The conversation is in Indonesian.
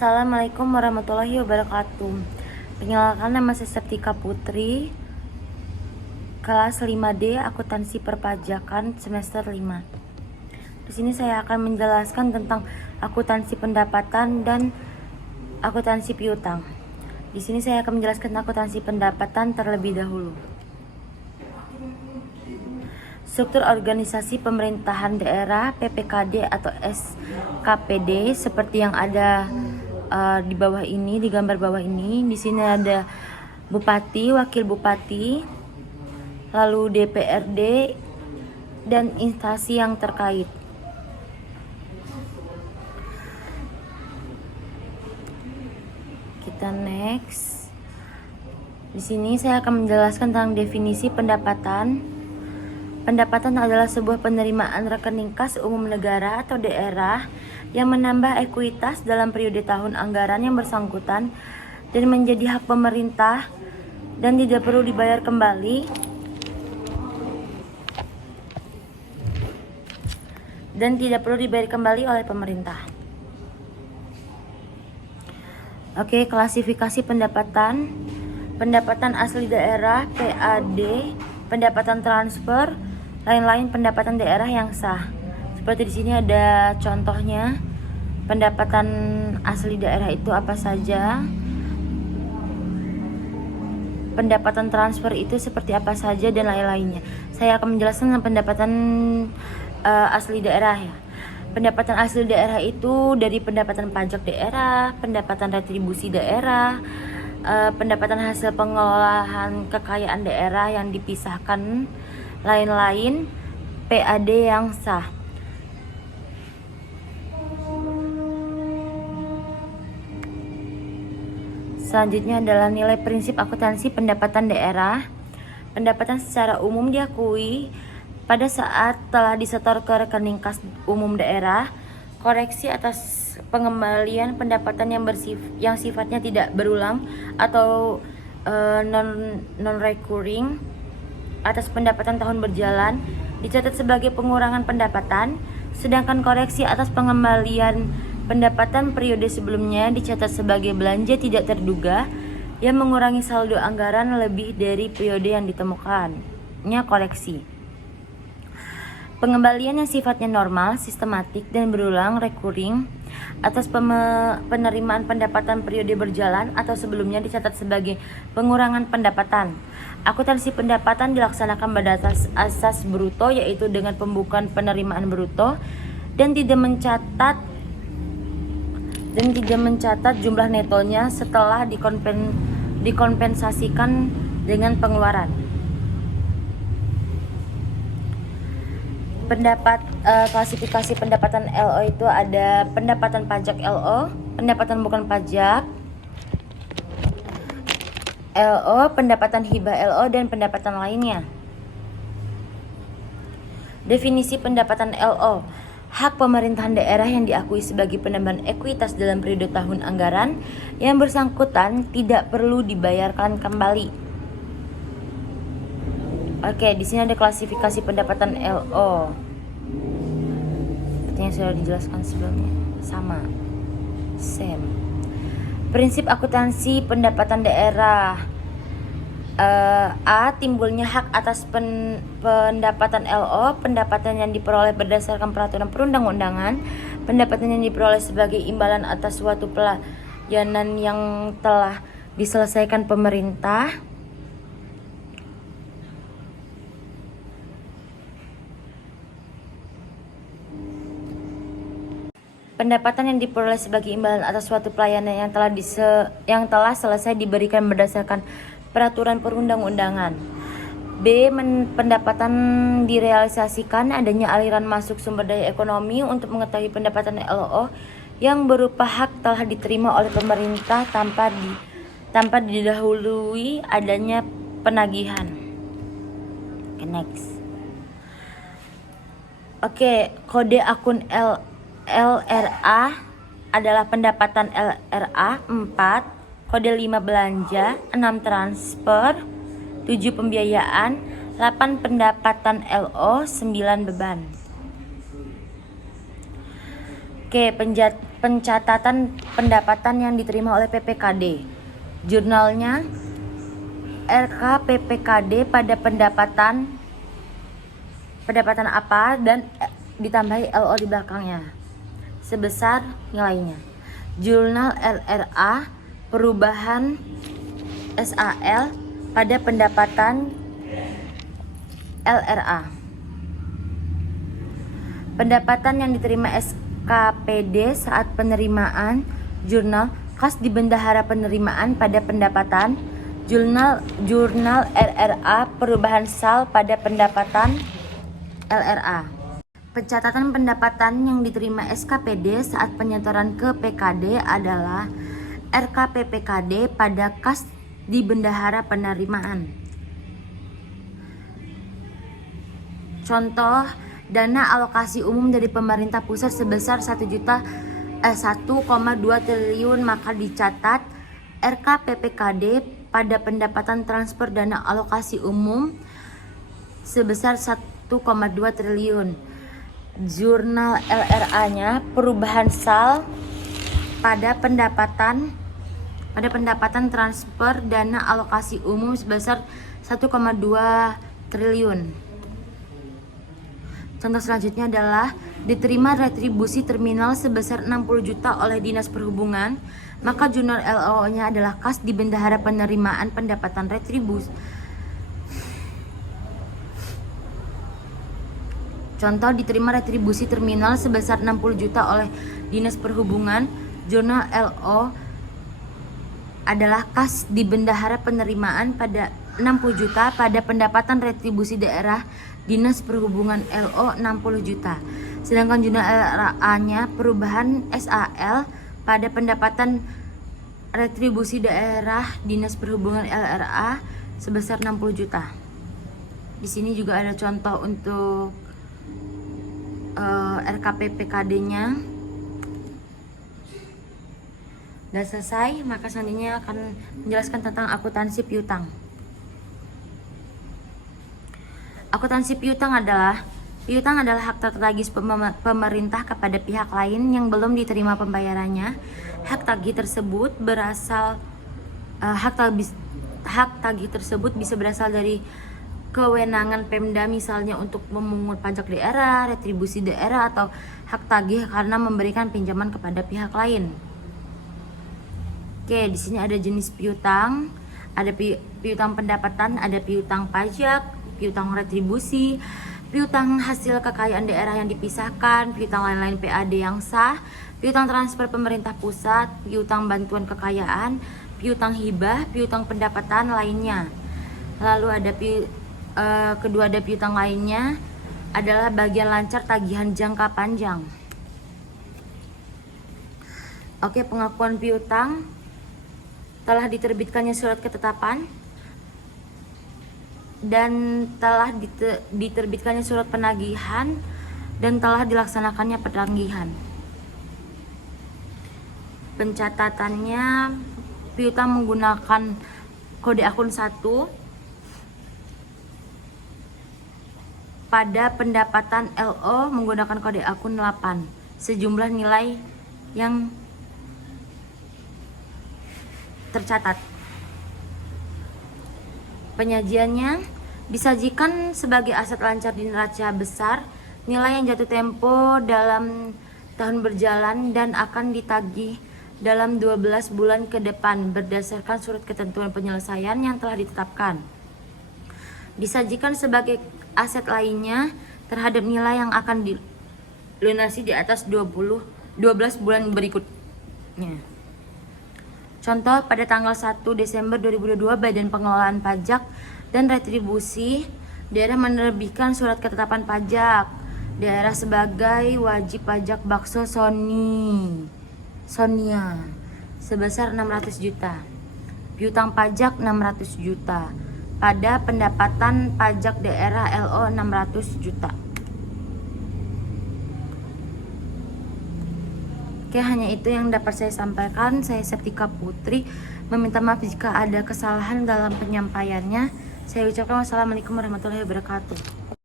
Assalamualaikum warahmatullahi wabarakatuh. Perkenalkan, nama saya Septika Putri, kelas 5D Akuntansi Perpajakan semester 5. Di sini saya akan menjelaskan tentang akuntansi pendapatan dan akuntansi piutang. Di sini saya akan menjelaskan akuntansi pendapatan terlebih dahulu. Struktur organisasi pemerintahan daerah (PPKD) atau SKPD seperti yang ada di bawah ini, di gambar bawah ini. Di sini ada bupati, wakil bupati, lalu DPRD dan instansi yang terkait. Kita next. Di sini saya akan menjelaskan tentang definisi pendapatan. Pendapatan adalah sebuah penerimaan rekening kas umum negara atau daerah yang menambah ekuitas dalam periode tahun anggaran yang bersangkutan dan menjadi hak pemerintah dan tidak perlu dibayar kembali oleh pemerintah. Oke, klasifikasi pendapatan. Pendapatan asli daerah (PAD), pendapatan transfer, lain-lain pendapatan daerah yang sah. Seperti di sini ada contohnya. Pendapatan asli daerah itu apa saja? Pendapatan transfer itu seperti apa saja dan lain-lainnya. Saya akan menjelaskan tentang pendapatan asli daerah ya. Pendapatan asli daerah itu dari pendapatan pajak daerah, pendapatan retribusi daerah, pendapatan hasil pengelolaan kekayaan daerah yang dipisahkan, lain-lain PAD yang sah. Selanjutnya adalah nilai prinsip akuntansi pendapatan daerah. Pendapatan secara umum diakui pada saat telah disetor ke rekening kas umum daerah. Koreksi atas pengembalian pendapatan yang sifatnya tidak berulang atau non-recurring atas pendapatan tahun berjalan dicatat sebagai pengurangan pendapatan, sedangkan koreksi atas pengembalian pendapatan periode sebelumnya dicatat sebagai belanja tidak terduga yang mengurangi saldo anggaran lebih dari periode yang ditemukannya koreksi. Pengembalian yang sifatnya normal, sistematik, dan berulang (recurring) atas penerimaan pendapatan periode berjalan atau sebelumnya dicatat sebagai pengurangan pendapatan. Akuntansi pendapatan dilaksanakan pada asas bruto, yaitu dengan pembukuan penerimaan bruto dan tidak mencatat jumlah netonya setelah dikompensasikan dengan pengeluaran. Klasifikasi pendapatan LO itu ada pendapatan pajak LO, pendapatan bukan pajak LO, pendapatan hibah LO, dan pendapatan lainnya. Definisi pendapatan LO: hak pemerintahan daerah yang diakui sebagai penambahan ekuitas dalam periode tahun anggaran yang bersangkutan tidak perlu dibayarkan kembali. Oke, di sini ada klasifikasi pendapatan LO. Seperti yang sudah dijelaskan sebelumnya, same. Prinsip akuntansi pendapatan daerah. A. Timbulnya hak atas pendapatan LO, pendapatan yang diperoleh berdasarkan peraturan perundang-undangan, pendapatan yang diperoleh sebagai imbalan atas suatu pelayanan yang telah diselesaikan pemerintah. Pendapatan yang diperoleh sebagai imbalan atas suatu pelayanan yang telah selesai diberikan berdasarkan peraturan perundang-undangan. B. Pendapatan direalisasikan adanya aliran masuk sumber daya ekonomi untuk mengetahui pendapatan LO yang berupa hak telah diterima oleh pemerintah tanpa didahului adanya penagihan. Next. Oke, kode akun LRA adalah pendapatan LRA 4, kode 5 belanja, 6 transfer, 7 pembiayaan, 8 pendapatan LO, 9 beban. Oke, pencatatan pendapatan yang diterima oleh PPKD. Jurnalnya RK PPKD pada pendapatan apa dan ditambahi LO di belakangnya sebesar nilainya. Jurnal LRA perubahan SAL pada pendapatan LRA. Pendapatan yang diterima SKPD saat penerimaan jurnal kas di bendahara penerimaan pada pendapatan jurnal RRA perubahan SAL pada pendapatan LRA. Pencatatan pendapatan yang diterima SKPD saat penyetoran ke PKD adalah RKPPKD pada kas di bendahara penerimaan. Contoh, dana alokasi umum dari pemerintah pusat sebesar 1,2 triliun, maka dicatat RKPPKD pada pendapatan transfer dana alokasi umum sebesar 1,2 triliun. Jurnal LRA-nya perubahan SAL pada pendapatan transfer dana alokasi umum sebesar 1,2 triliun. Contoh selanjutnya adalah diterima retribusi terminal sebesar 60 juta oleh Dinas Perhubungan, maka jurnal LO-nya adalah kas di bendahara penerimaan pendapatan retribusi. Contoh, diterima retribusi terminal sebesar 60 juta oleh Dinas Perhubungan, jurnal LO adalah kas di bendahara penerimaan pada 60 juta pada pendapatan retribusi daerah Dinas Perhubungan LO 60 juta. Sedangkan jurnal LRA-nya perubahan SAL pada pendapatan retribusi daerah Dinas Perhubungan LRA sebesar 60 juta. Di sini juga ada contoh untuk RKPPKD-nya. Sudah selesai, maka selanjutnya akan menjelaskan tentang akuntansi piutang. Akuntansi piutang adalah hak tertagih pemerintah kepada pihak lain yang belum diterima pembayarannya. Hak tagih tersebut bisa berasal dari kewenangan Pemda, misalnya untuk memungut pajak daerah, retribusi daerah, atau hak tagih karena memberikan pinjaman kepada pihak lain. Oke, di sini ada jenis piutang, ada piutang pendapatan, ada piutang pajak, piutang retribusi, piutang hasil kekayaan daerah yang dipisahkan, piutang lain-lain PAD yang sah, piutang transfer pemerintah pusat, piutang bantuan kekayaan, piutang hibah, piutang pendapatan lainnya. Lalu ada kedua ada piutang lainnya adalah bagian lancar tagihan jangka panjang. Oke, pengakuan piutang telah diterbitkannya surat ketetapan dan telah diterbitkannya surat penagihan dan telah dilaksanakannya penagihan. Pencatatannya, piutang menggunakan kode akun 1 pada pendapatan LO menggunakan kode akun 8 sejumlah nilai yang tercatat. Penyajiannya disajikan sebagai aset lancar di neraca besar, nilai yang jatuh tempo dalam tahun berjalan dan akan ditagih dalam 12 bulan ke depan berdasarkan surat ketentuan penyelesaian yang telah ditetapkan. Disajikan sebagai aset lainnya terhadap nilai yang akan dilunasi di atas 12 bulan berikutnya. Contoh, pada tanggal 1 Desember 2022 Badan Pengelolaan Pajak dan Retribusi daerah menerbitkan surat ketetapan pajak daerah sebagai wajib pajak bakso Sonia sebesar 600 juta. Piutang pajak 600 juta. Pada pendapatan pajak daerah LO 600 juta. Oke, hanya itu yang dapat saya sampaikan. Saya Septika Putri meminta maaf jika ada kesalahan dalam penyampaiannya. Saya ucapkan wassalamualaikum warahmatullahi wabarakatuh.